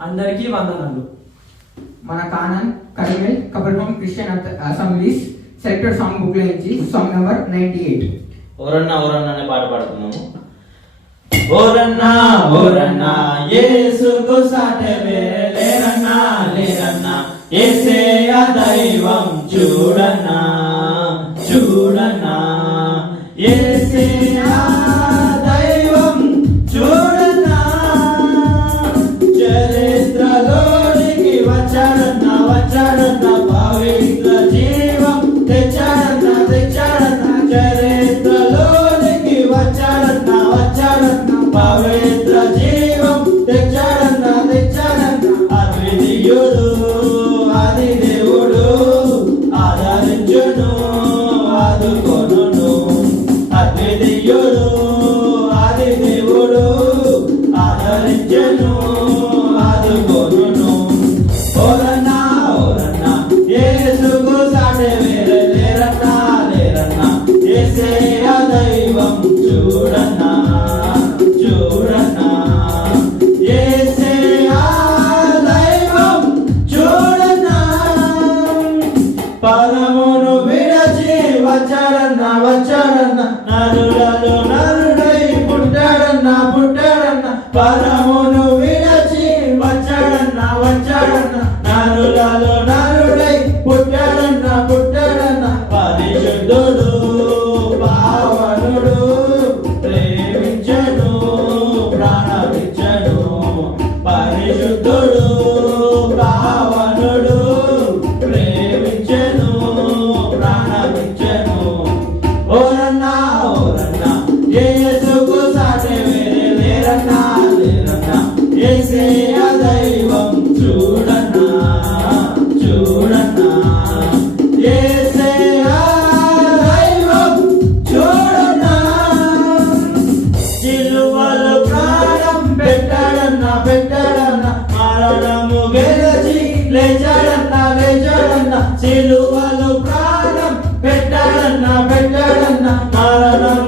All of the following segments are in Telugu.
అందరికీ వందనాలు. మన కానన్ కరిమెల్ కబర్గం క్రిస్టియన్ అసెంబ్లీస్ సెలెక్టెడ్ సాంగ్ బుక్లో ఇచ్చి సాంగ్ నెంబర్ నైన్టీ ఎయిట్. ఓరన్నా ఓరన్నా అనే పాట పాడుతున్నాము ఓరన్నా ఓరన్నా యేసుకు సాటవే లేరన్నా లేరన్నా ఏసే దైవం చూడన్నా. letra llevan de charanga, de charanga, a Rey de Yodo. పరమును విడచి వచ్చాడన్న వచ్చాడన్న నరులలో నరుడై పుట్టాడన్న పుట్టాడన్న పరమును Narayana పెంచాడన్న Narayana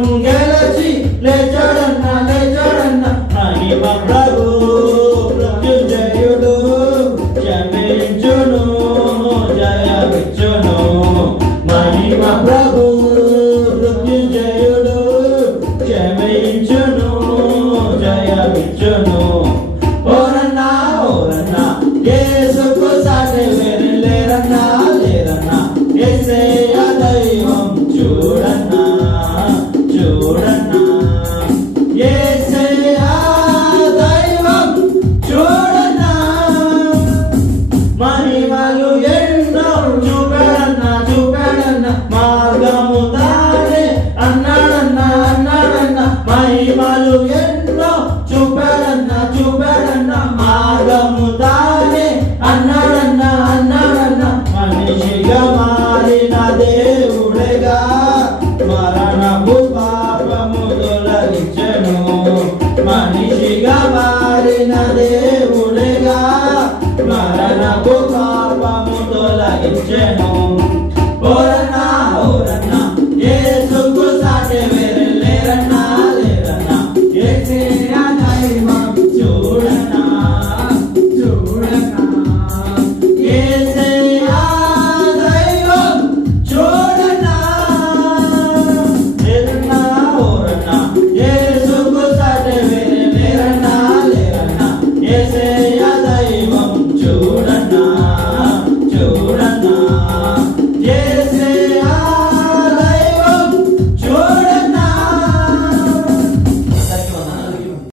Lord, and I. సంచరించెను మనిషిగా మారిన దేవుడిగా మరణపు పాపము తొలగించెను. పోరా